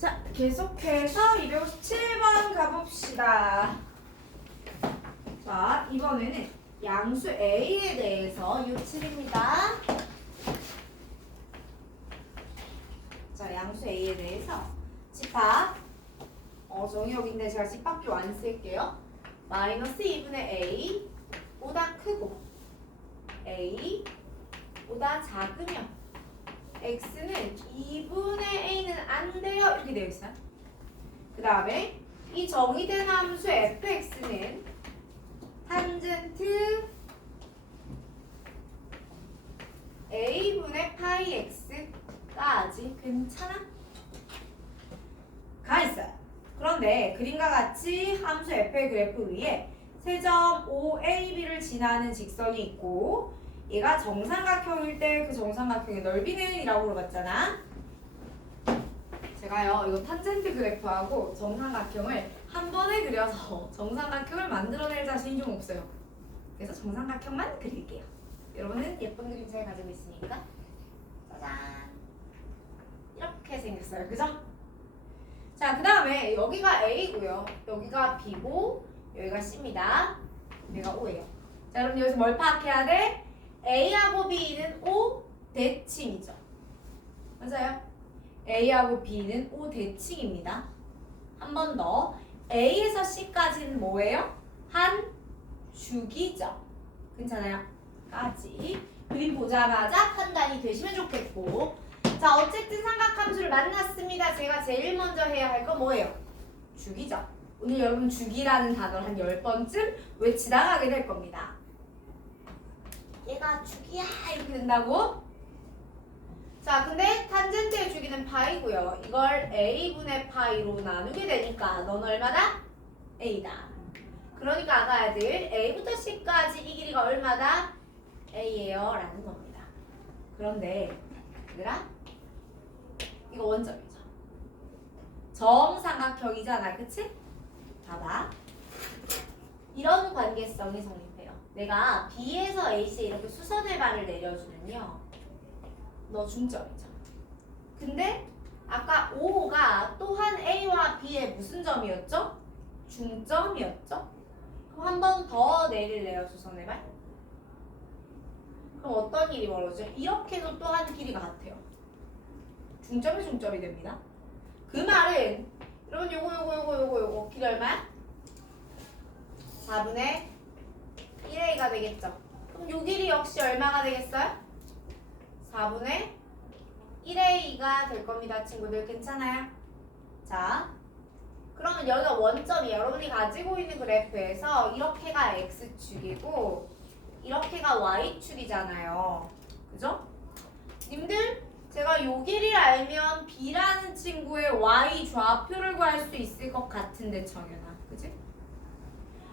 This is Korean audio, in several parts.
자, 계속해서 257번 가봅시다. 자, 이번에는 양수 A에 대해서 유출입니다. 자, 양수 A에 대해서 집합. 정의역인데 제가 집합교 안 쓸게요. 마이너스 2분의 A 보다 크고 A 보다 작으면 X는 2분의 A는 안 돼요. 이렇게 되어 있어요. 그 다음에 이 정의된 함수 fx는 탄젠트 a분의 파이 x까지 괜찮아? 가 있어요. 그런데 그림과 같이 함수 f의 그래프 위에 세점 OAB를 지나는 직선이 있고 얘가 정삼각형일 때 그 정삼각형의 넓이는 이라고 물어봤잖아. 제가요 이거 탄젠트 그래프하고 정삼각형을 한 번에 그려서 정삼각형을 만들어낼 자신이 좀 없어요. 그래서 정삼각형만 그릴게요. 여러분은 예쁜 그림 잘 가지고 있으니까 짜잔 이렇게 생겼어요. 그죠? 자, 그 다음에 여기가 A고요. 여기가 B고 여기가 C입니다. 여기가 O예요. 자, 그럼 여기서 뭘 파악해야 돼? A하고 B는 O 대칭이죠. 맞아요? A하고 B는 O 대칭입니다. 한 번 더. A에서 C까지는 뭐예요? 한 주기죠. 괜찮아요? 까지. 그림 보자마자 판단이 되시면 좋겠고. 자, 어쨌든 삼각함수를 만났습니다. 제가 제일 먼저 해야 할 건 뭐예요? 주기죠. 오늘 여러분 주기라는 단어를 한 10번쯤 외치다가게 될 겁니다. 얘가 주기야 이렇게 된다고? 자, 근데 탄젠트의 주기는 파이고요. 이걸 a분의 파이로 나누게 되니까 넌 얼마다? a다. 그러니까 아까 애들 a부터 c까지 이 길이가 얼마다? a예요 라는 겁니다. 그런데 얘들아 이거 원점이죠. 정삼각형이잖아. 그치? 봐봐. 이런 관계성이 성립해요. 내가 B에서 A씨에 이렇게 수선의 발을 내려주면요. 너 중점이죠. 근데 아까 O가 또한 A와 B의 무슨 점이었죠? 중점이었죠? 그럼 한 번 더 내릴래요. 수선의 발? 그럼 어떤 길이 벌어지죠? 이렇게도 또 한 길이가 같아요. 중점이 중점이 됩니다. 그 말은 여러분 요거 길이 얼마야? 4분의 1a가 되겠죠. 그럼 요 길이 역시 얼마가 되겠어요? 4분의 1a가 될 겁니다. 친구들 괜찮아요? 자, 그러면 여기가 원점이에요. 여러분이 가지고 있는 그래프에서 이렇게가 x축이고 이렇게가 y축이잖아요. 그죠? 님들 제가 요 길이를 알면 b라는 친구의 y 좌표를 구할 수 있을 것 같은데 정연아. 그치?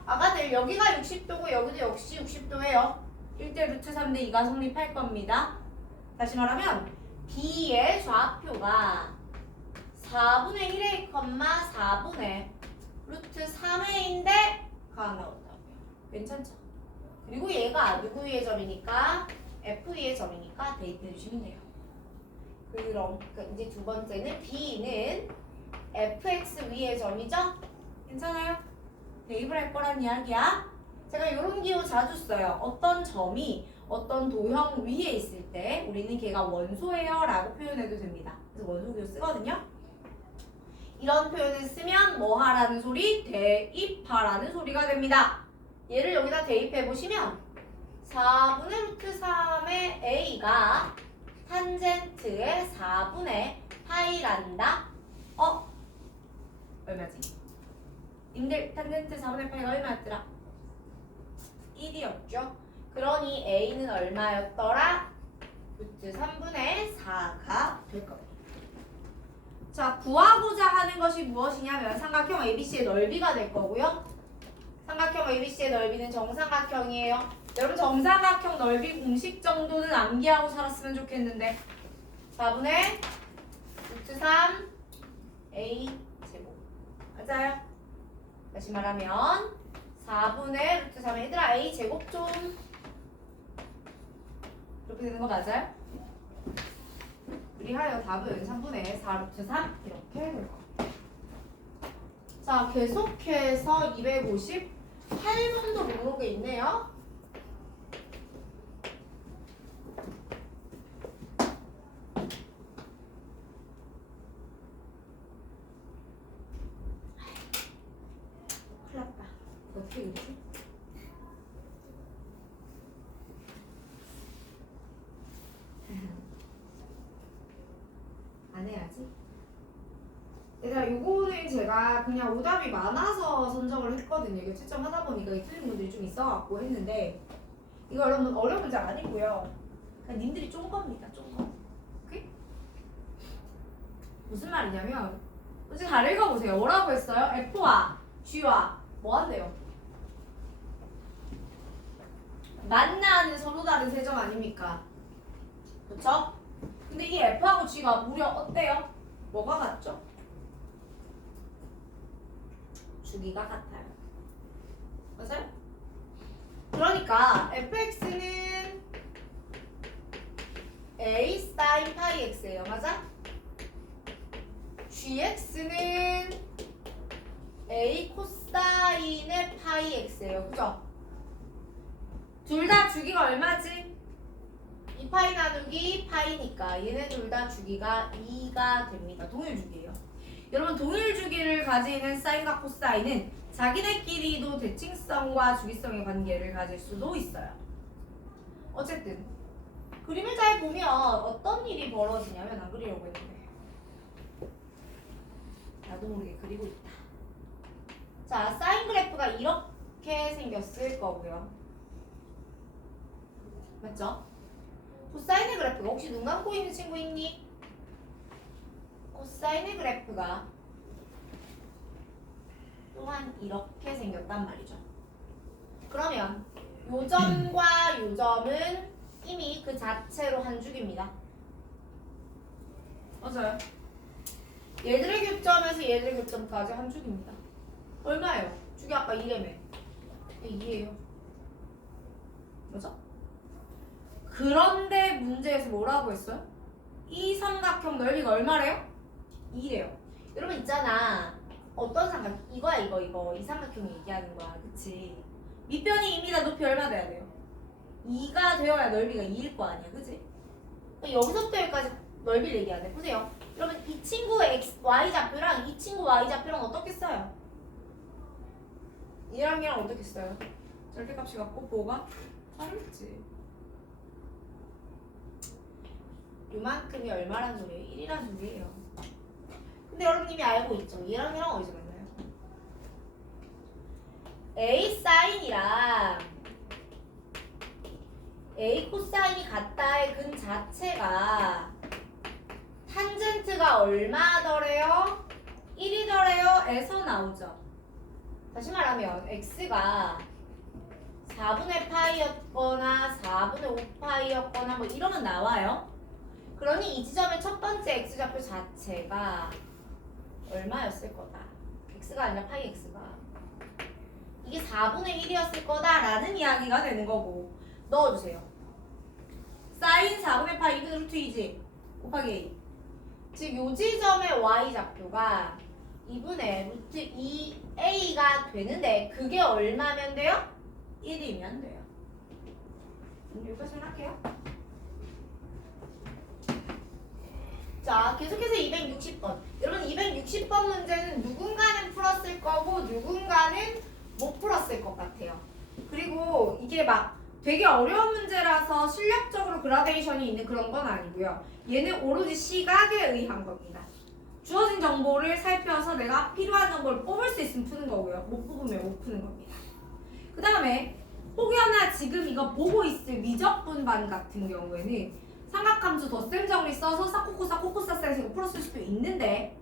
아가들 여기가 60도고 여기도 역시 60도예요. 1대 루트 3대 2가 성립할 겁니다. 다시 말하면 b의 좌표가 4분의 1a, 4분의 루트 3a인데 가 나온다고요. 괜찮죠? 그리고 얘가 누구 위의 점이니까 f 위의 점이니까 대입해 주시면 돼요. 그럼 이제 두 번째는 b는 fx 위의 점이죠? 괜찮아요? 대입을 할 거란 이야기야. 제가 이런 기호 자주 써요. 어떤 점이 어떤 도형 위에 있을 때 우리는 걔가 원소예요 라고 표현해도 됩니다. 그래서 원소 기호 쓰거든요. 이런 표현을 쓰면 뭐 하라는 소리? 대입하라는 소리가 됩니다. 얘를 여기다 대입해보시면 4분의 루트 3의 a가 탄젠트의 4분의 파이란다. 얼마지? 님들 탄젠트 4분의 파이가 얼마였더라? 1이었죠? 그러니 a는 얼마였더라? 루트 3분의 4가 될 겁니다. 자, 구하고자 하는 것이 무엇이냐면 삼각형 ABC의 넓이가 될 거고요. 삼각형 ABC의 넓이는 정삼각형이에요. 여러분 정삼각형 넓이 공식 정도는 암기하고 살았으면 좋겠는데 4분의 루트 3 A 제곱 맞아요? 다시 말하면 4분의 루트 3 얘들아 A 제곱 좀 이렇게 되는 거 맞아요? 그리하여 답은 3분의 4루트 3 이렇게 될 겁니다. 자, 계속해서 258번도 목록에 있네요. 큰일 났다. 어떻게 그리지? 안 해야지. 얘들아, 요거는 제가 그냥 오답이 많아서 선정을 했거든요. 이거 채점하다 보니까 이 틀린 분들이 좀 있어갖고 했는데, 이거 여러분 어려운 문제 아니고요. 그냥 님들이 쫀 겁니다. 쫀 거. 오케이? 무슨 말이냐면, 이제 잘 읽어보세요. 뭐라고 했어요? F와 G와 뭐 한대요? 만나는 서로 다른 세점 아닙니까? 그쵸? 근데 이 F하고 G가 무려 어때요? 뭐가 같죠? 주기가 같아요. 맞아요? 그러니까 fx는 a sin 파이 x예요. 맞아? gx는 a 코사인의 파이 x예요. 그죠? 둘 다 주기가 얼마지? 2파이 나누기 파이니까 얘네 둘 다 주기가 2가 됩니다. 동일 주기예요. 여러분, 동일 주기를 가지는 사인과 코사인은 자기네끼리도 대칭성과 주기성의 관계를 가질 수도 있어요. 어쨌든 그림을 잘 보면 어떤 일이 벌어지냐면, 안 그리려고 했는데 나도 모르게 그리고 있다. 자, 사인 그래프가 이렇게 생겼을 거고요. 맞죠? 코사인의 그래프가 혹시 눈 감고 있는 친구 있니? 코사인의 그래프가 또한 이렇게 생겼단 말이죠. 그러면 요점과 요점은 이미 그 자체로 한 줄입니다. 맞아요. 얘들의 교점에서 얘들의 교점까지 한 줄입니다. 얼마예요? 주기 아까 2래며. 2예요. 맞아? 그런데 문제에서 뭐라고 했어요? 이 삼각형 넓이가 얼마래요? 2래요. 여러분 있잖아. 어떤 삼각? 이거야 이거. 이 삼각형 얘기하는 거야. 그치? 밑변이 2입니다. 높이 얼마 돼야 돼요? 2가 되어야 넓이가 2일 거 아니야. 그치? 여기서부터 여기까지 넓이를 얘기하네. 보세요. 여러분 이 친구의 x, y 좌표랑 이 친구 y 좌표랑 어떻게 써요? 얘랑 얘랑 어떻게 써요? 절대값이 같고 뭐가? 다르지. 요만큼이 얼마란 소리예요? 1이란 소리예요. 근데 여러분 이미 알고 있죠? 얘랑 얘랑 어디서 만나요? A 사인이랑 A 코사인이 같다의 근 자체가 탄젠트가 얼마더래요? 1이더래요? 에서 나오죠. 다시 말하면 x가 4분의 파이였거나 4분의 5파이였거나 뭐 이러면 나와요. 그러니 이 지점의 첫 번째 x좌표 자체가 얼마였을 거다. x가 아니라 파이 x가. 이게 4분의 1이었을 거다라는 이야기가 되는 거고. 넣어주세요. 사인 4분의 파이 2분의 루트 2지 곱하기 a. 즉 요 지점의 y좌표가 2분의 루트 2a가 되는데 그게 얼마면 돼요? 1이면 돼요. 여기까지만 할게요. 자, 계속해서 260번. 여러분 260번 문제는 누군가는 풀었을 거고 누군가는 못 풀었을 것 같아요. 그리고 이게 막 되게 어려운 문제라서 실력적으로 그라데이션이 있는 그런 건 아니고요. 얘는 오로지 시각에 의한 겁니다. 주어진 정보를 살펴서 내가 필요한 정보를 뽑을 수 있으면 푸는 거고요. 못 뽑으면 못 푸는 겁니다. 그 다음에 혹여나 지금 이거 보고 있을 미적분반 같은 경우에는 삼각함수 덧셈 정리 써서 사코코사 코코사사에서 이거 풀었을 수도 있는데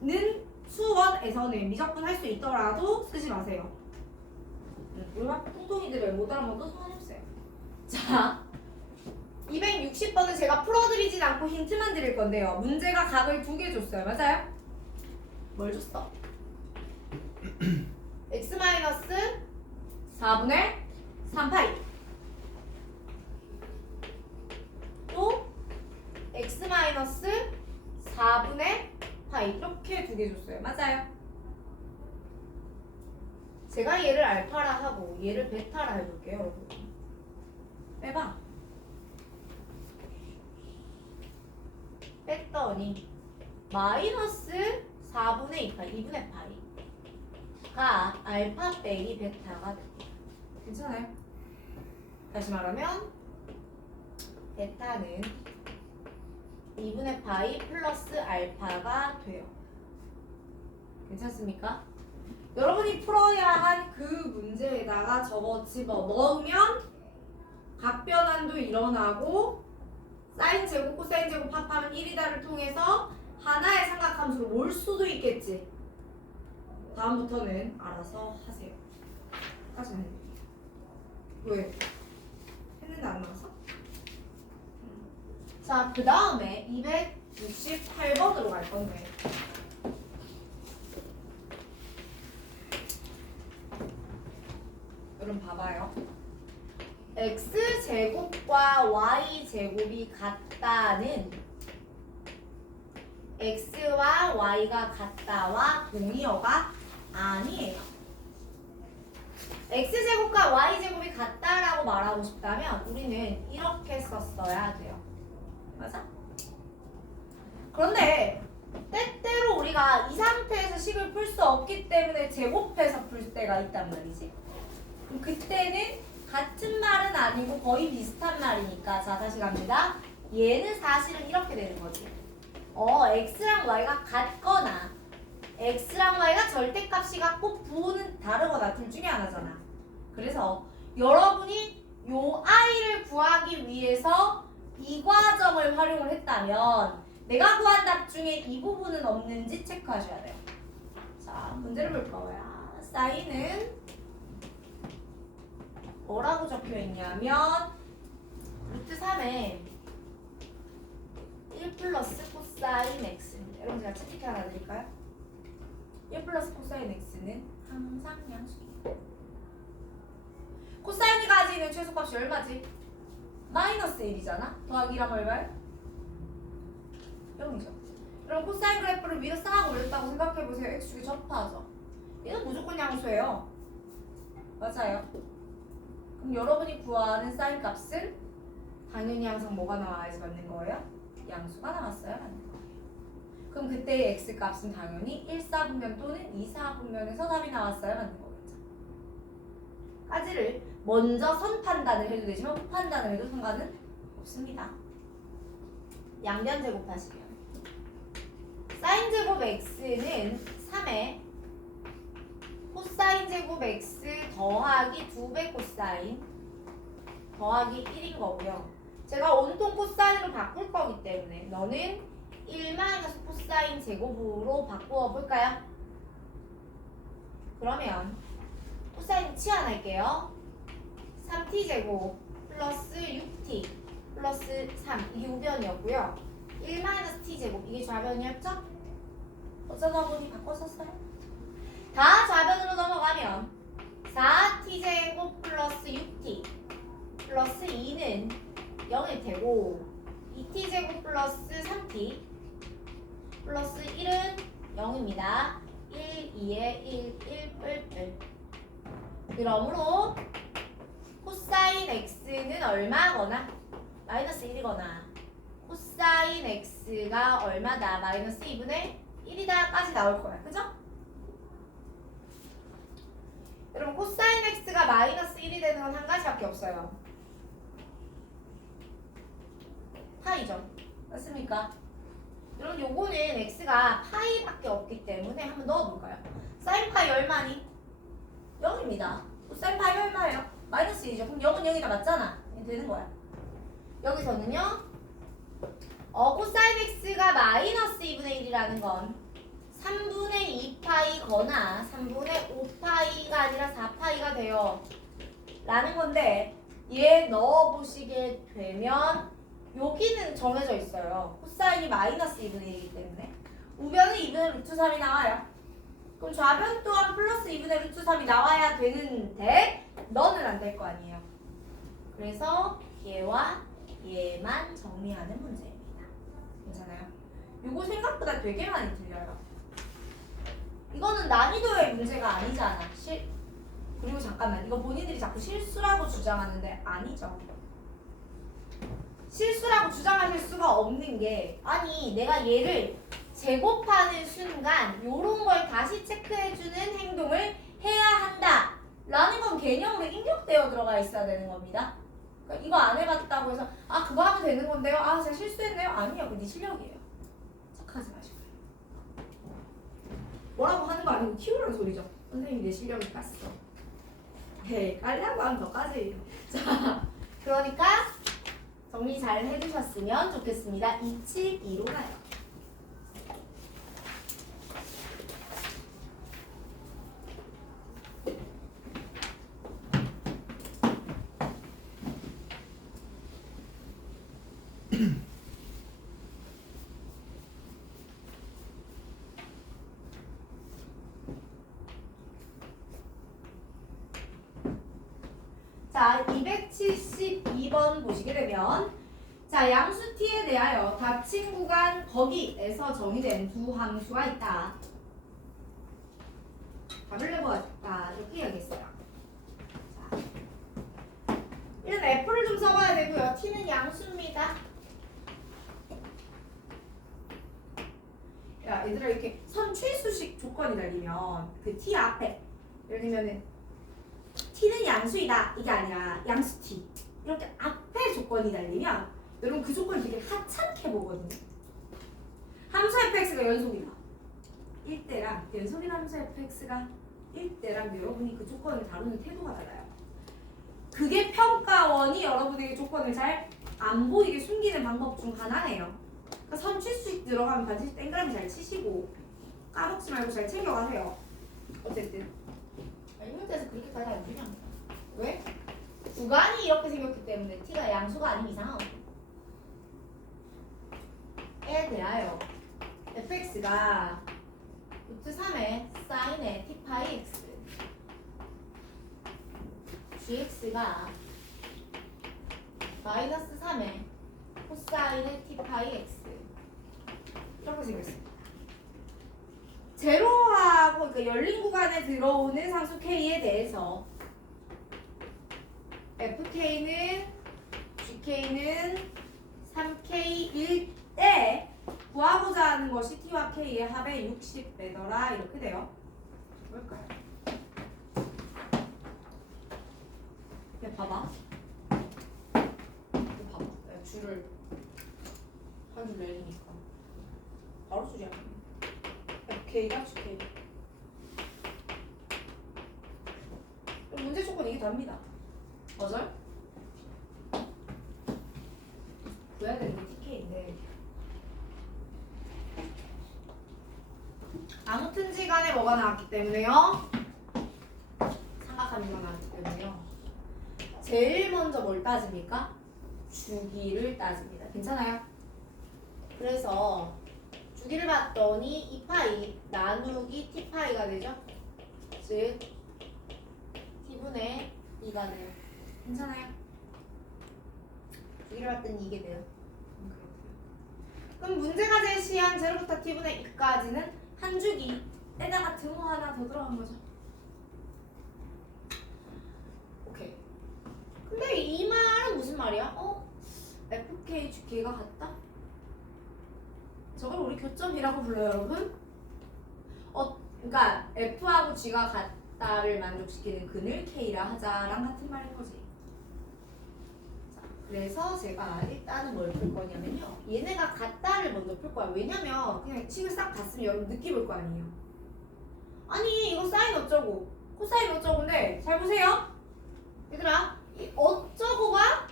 는 수원에서는 미적분 할 수 있더라도 쓰지 마세요. 우리 뚱뚱이들 왜 못 알아먹어? 또 손 해주세요. 자, 260번은 제가 풀어드리진 않고 힌트만 드릴 건데요. 문제가 각을 2개 줬어요. 맞아요? 뭘 줬어? x-4분의 3파이 또 x 마이너스 4분의 파이 이렇게 두 개 줬어요. 맞아요? 제가 얘를 알파라 하고 얘를 베타라 해볼게요, 여러분. 빼봐. 뺐더니 마이너스 4분의 2파이, 2분의 파이가 알파 빼기 베타가 됩니다. 괜찮아요? 다시 말하면 베타는 2분의 파이 플러스 알파가 돼요. 괜찮습니까? 여러분이 풀어야 한 그 문제에다가 저거 집어넣으면 각변환도 일어나고 사인 제곱, 코사인 제곱 합하면 1이다를 통해서 하나의 삼각함수로 올 수도 있겠지. 다음부터는 알아서 하세요. 까지는 해요. 왜? 했는데 안 나왔어? 자, 그 다음에 268번으로 갈 건데. 여러분 봐봐요. x제곱과 y제곱이 같다는 x와 y가 같다와 동의어가 아니에요. x제곱과 y제곱이 같다라고 말하고 싶다면 우리는 이렇게 썼어야 돼요. 맞아? 그런데 때때로 우리가 이 상태에서 식을 풀 수 없기 때문에 제곱해서 풀 때가 있단 말이지. 그럼 그때는 같은 말은 아니고 거의 비슷한 말이니까 자 다시 갑니다. 얘는 사실은 이렇게 되는 거지. x랑 y가 같거나 x랑 y가 절대값이 같고 부호는 다르거나 둘 중에 하나잖아. 그래서 여러분이 요 i를 구하기 위해서 이 과정을 활용을 했다면 내가 구한 답 중에 이 부분은 없는지 체크하셔야 돼요. 자, 문제를 볼 거야. 사인은 뭐라고 적혀있냐면 루트 3에 1 플러스 코사인 x입니다. 여러분 제가 치트키 하나 드릴까요? 1 플러스 코사인 x는 항상 양수입니다. 코사인이 가지는 최소값이 얼마지? 마이너스 1이잖아? 더하기랑 얼마요? 0이죠. 그럼 코사인 그래프를 위로 싹 올렸다고 생각해보세요. x축이 접하죠. 얘는 무조건 양수예요. 맞아요. 그럼 여러분이 구하는 사인 값은 당연히 항상 뭐가 나와야지 맞는 거예요? 양수가 나왔어야 맞는 거예요. 그럼 그때의 x 값은 당연히 1, 4분면 또는 2, 4분면에서 답이 나왔어야 맞는 거겠죠. 까지를 먼저 선 판단을 해도 되지만 후 판단을 해도 상관은 없습니다. 양변 제곱하시면 사인 제곱 x는 3에 코사인 제곱 x 더하기 2배 코사인 더하기 1인 거고요. 제가 온통 코사인으로 바꿀 거기 때문에 너는 1 마이너스 코사인 제곱으로 바꾸어 볼까요? 그러면 코사인 치환할게요. 3t 제곱 플러스 6t 플러스 3 이게 우변이었고요. 1 마이너스 t 제곱 이게 좌변이었죠? 어쩌다 보니 바꿔 썼어요. 다 좌변으로 넘어가면 4t 제곱 플러스 6t 플러스 2는 0일 테고 2t 제곱 플러스 3t 플러스 1은 0입니다. 1, 2에 1, 1 뿔뿔. 그러므로 코사인 x는 얼마거나 마이너스 1이거나 코사인 x가 얼마다 마이너스 2분의 1이다까지 나올 거야. 그죠? 여러분 코사인 x가 마이너스 1이 되는 건 한 가지밖에 없어요. 파이죠. 맞습니까? 여러분 요거는 x가 파이밖에 없기 때문에 한번 넣어볼까요? 사인 파이 얼마니? 0입니다. 코사인 파이 얼마예요? 마이너스 1이죠. 그럼 0은 0이다 맞잖아. 되는 거야. 여기서는요. 코사인 x가 마이너스 2분의 1이라는 건 3분의 2파이거나 3분의 5파이가 아니라 4파이가 돼요. 라는 건데 얘 넣어보시게 되면 여기는 정해져 있어요. 코사인이 마이너스 2분의 1이기 때문에 우변은 2분의 루트 3이 나와요. 그럼 좌변 또한 플러스 2분의 루트 3이 나와야 되는데 너는 안 될 거 아니에요. 그래서 얘와 얘만 정리하는 문제입니다. 요거 생각보다 되게 많이 틀려요. 이거는 난이도의 문제가 아니잖아. 그리고 잠깐만, 이거 본인들이 자꾸 실수라고 주장하는데 아니죠. 실수라고 주장하실 수가 없는 게, 아니 내가 얘를 제곱하는 순간 요런 걸 다시 체크해주는 행동을 해야 한다 라는 건 개념으로 입력되어 들어가 있어야 되는 겁니다. 그러니까 이거 안 해봤다고 해서 아 그거 하면 되는 건데요? 아 제가 실수했네요? 아니요, 그게 네 실력이에요. 착하지 마시고요. 뭐라고 하는 거 아니고 키우라는 소리죠. 선생님이 내 실력을 깠어. 네, 깔라고 하면 더 까지. 자, 그러니까 정리 잘 해주셨으면 좋겠습니다. 272로 가요. 자, 272번 보시게 되면 자, 양수 t에 대하여 닫힌 구간 거기에서 정의된 두 함수가 있다. 답을 내보았다. 이렇게 이야기했어요. 자, 일단 f를 좀 써봐야 되고요. t는 양수입니다. 야, 얘들아 이렇게 선취수식 조건이 달리면 그 t 앞에 예를 들면은 t는 양수이다 이게 아니라 양수 t 이렇게 앞에 조건이 달리면 여러분 그 조건을 되게 하찮게 보거든요. 함수 fx가 연속이다 1대랑 연속인 함수 fx가 1대랑 여러분이 그 조건을 다루는 태도가 달라요. 그게 평가원이 여러분에게 조건을 잘 안 보이게 숨기는 방법 중 하나예요. 그러니까 선취수식 들어가면 반드시 땡그라미 잘 치시고 까먹지 말고 잘 챙겨가세요. 어쨌든 이 문제에서 그렇게까지 안 중요합니다. 왜? 구간이 이렇게 생겼기 때문에 t가 양수가 아닌 이상하고 에 대하여 fx가 루트 3의 사인의 t 파이 x gx가 마이너스 3의 코사인의 t 파이 x 이렇게 생겼습니다. 제로하고 그러니까 열린 구간에 들어오는 상수 k에 대해서 fk는 gk는 3k일 때 구하고자 하는 것이 t와 k의 합의 60배더라 이렇게 돼요. 뭘까요? 야 봐봐. 이거 봐봐. 내가 줄을 한 줄 내리니까 바로 줄이야. fk가 gk. 문제 조건 이게 답니다. 맞아요? 구해야 되는 게 tk인데 아무튼지 간에 뭐가 나왔기 때문에요? 삼각함수가 나왔기 때문에요. 제일 먼저 뭘 따집니까? 주기를 따집니다. 괜찮아요? 그래서 주기를 봤더니 2파이 나누기 t파이가 되죠? 즉 t분의 2가 돼요. 괜찮아요? 주기를 봤더니 이게 돼요. 그럼 문제가 제시한 0부터 t분의 2까지는 한 주기에다가 등호 하나 더 들어간 거죠. 오케이. 근데 이 말은 무슨 말이야? FK, GK가 같다? 저걸 우리 교점이라고 불러요, 여러분? 그러니까 F하고 G가 같다를 만족시키는 근을 K라 하자랑 같은 말인 거지. 자, 그래서 제가 일단은 뭘 풀 거냐면요. 얘네가 같다를 먼저 풀 거야. 왜냐면 그냥 식을 싹 봤으면 여러분 느끼 볼 거 아니에요. 아니 이거 사인 어쩌고 코사인 어쩌고인데 잘 보세요. 얘들아 이 어쩌고가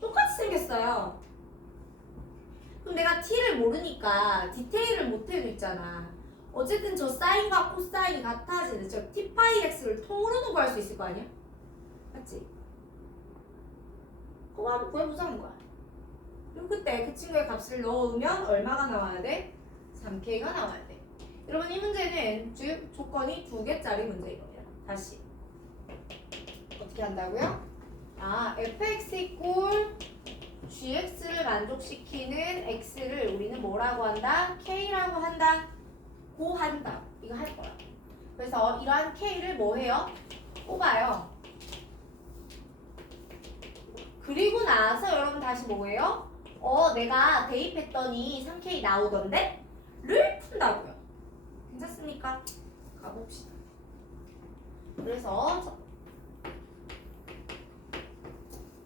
똑같이 생겼어요. 그럼 내가 t를 모르니까 디테일을 못 해도 있잖아. 어쨌든 저 사인과 코사인이 같아지는 저 t 파이 x를 통으로는 구할 수 있을 거 아니야? 맞지? 그거 한번 구해보자는 거야. 그리고 그때 그 친구의 값을 넣으면 얼마가 나와야 돼? 3k가 나와야 돼. 여러분 이 문제는 즉 조건이 2개짜리 문제인 겁니다. 다시 어떻게 한다고요? fx 이꼴 gx를 만족시키는 x를 우리는 뭐라고 한다? k라고 한다. 고한다. 이거 할 거야. 그래서 이러한 k를 뭐 해요? 뽑아요. 그리고 나서 여러분 다시 뭐예요? 내가 대입했더니 3k 나오던데? 를 푼다고요. 괜찮습니까? 가봅시다. 그래서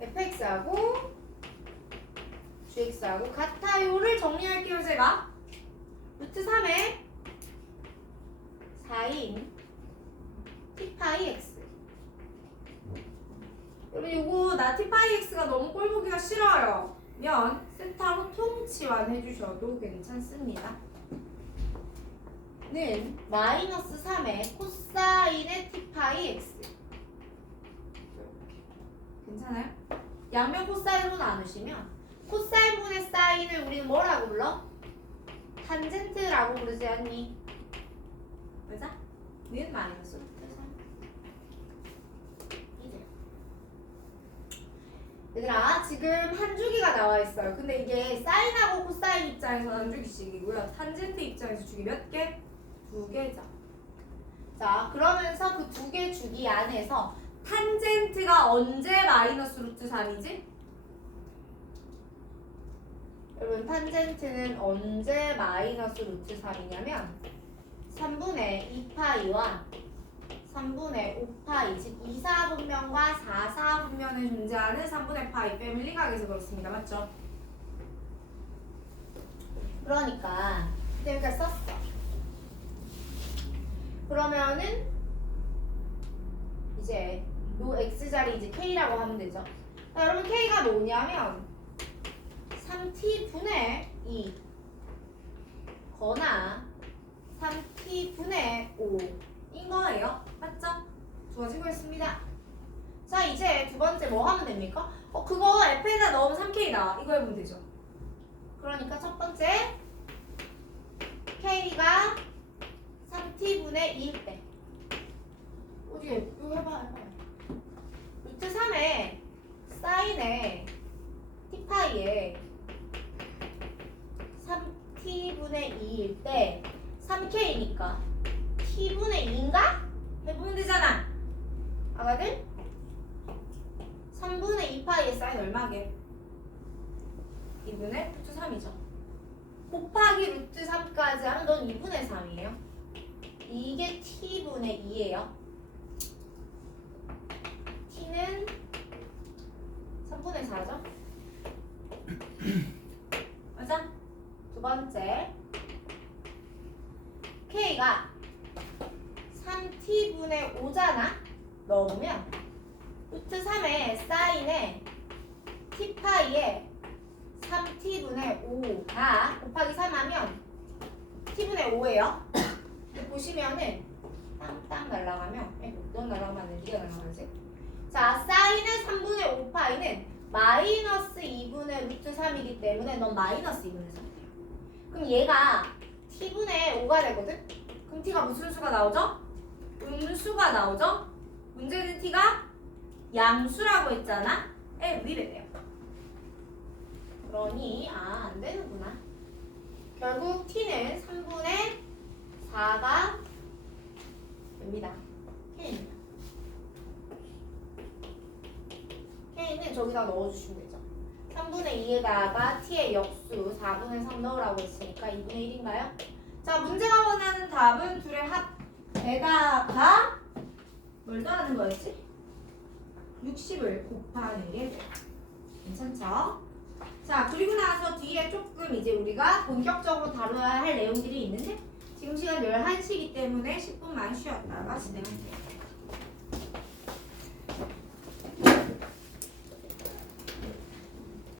fx하고 gx하고 같아요를 정리할게요. 제가 루트 3에 4인 t파이 x. 여러분 요거 나 t파이 x가 너무 꼴보기가 싫어요 면 세타로 통치환 해주셔도 괜찮습니다. 는 마이너스 3의 코사인의 t파이 x. 괜찮아요? 양면 코사인으로 나누시면 코사인분의 사인을 우리는 뭐라고 불러? 탄젠트라고 부르지 않니? 맞아? 는 마이너스 루트 3. 이제 얘들아 지금 한 주기가 나와 있어요. 근데 이게 사인하고 코사인 입장에서 한 주기씩이고요. 탄젠트 입장에서 주기 몇 개? 2개죠. 자 그러면서 그 2개 주기 안에서 탄젠트가 언제 마이너스 루트 3이지? 여러분 탄젠트는 언제 마이너스 루트 3이냐면 3분의 2파이와 3분의 5파이 즉 2사분면과 4사분면에 존재하는 3분의 파이 패밀리 각에서 그렇습니다. 맞죠? 그러니까 여기까지 썼어. 그러면은 이제 요 x자리 이제 k라고 하면 되죠. 자, 여러분 k가 뭐냐면 3t분의 2 거나 3t분의 5인 거예요. 맞죠? 좋아지고 있습니다. 자 이제 두 번째 뭐 하면 됩니까? 그거 f에다 넣으면 3k 나와. 이거 해보면 되죠. 그러니까 첫 번째 k가 3t분의 2일 때 어디 이거 해봐. 루트 3에 사인에 t파이에 3t분의 2일 때 3k니까 t분의 2인가? 해보면 되잖아. 아가들? 3분의 2파이의 사인 얼마게? 2분의 루트 3이죠. 곱하기 루트 3까지 하면 넌 2분의 3이에요. 이게 t분의 2예요. t는 3분의 4죠. 맞아? 두 번째 k가 3t분의 5잖아. 넣으면 루트 3의 사인에 t파이에 3t분의 5가 곱하기 3하면 t분의 5예요. 근데 보시면은 땅땅 날아가면 넌 날아가면 안 돼. 네가 날아가야지. 자 사인의 3분의 5파이는 마이너스 2분의 루트 3이기 때문에 넌 마이너스 2분의 3이에요. 그럼 얘가 t분의 5가 되거든? 그럼 t가 무슨 수가 나오죠? 음수가 나오죠? 문제는 t가 양수라고 했잖아? 우리 됐네요. 그러니 안 되는구나. 결국 t는 3분의 4가 됩니다. k입니다. k는 저기다 넣어주시면 되죠. 3분의 2에다가 t의 역수 4분의 3 넣으라고 했으니까 2분의 1인가요? 자 문제가 원하는 답은 둘의 합에다가 뭘 더하는 거였지? 60을 곱하는 게 돼요. 괜찮죠? 자 그리고 나서 뒤에 조금 이제 우리가 본격적으로 다뤄야 할 내용들이 있는데 지금 시간 11시이기 때문에 10분만 쉬었다가 진행할게요.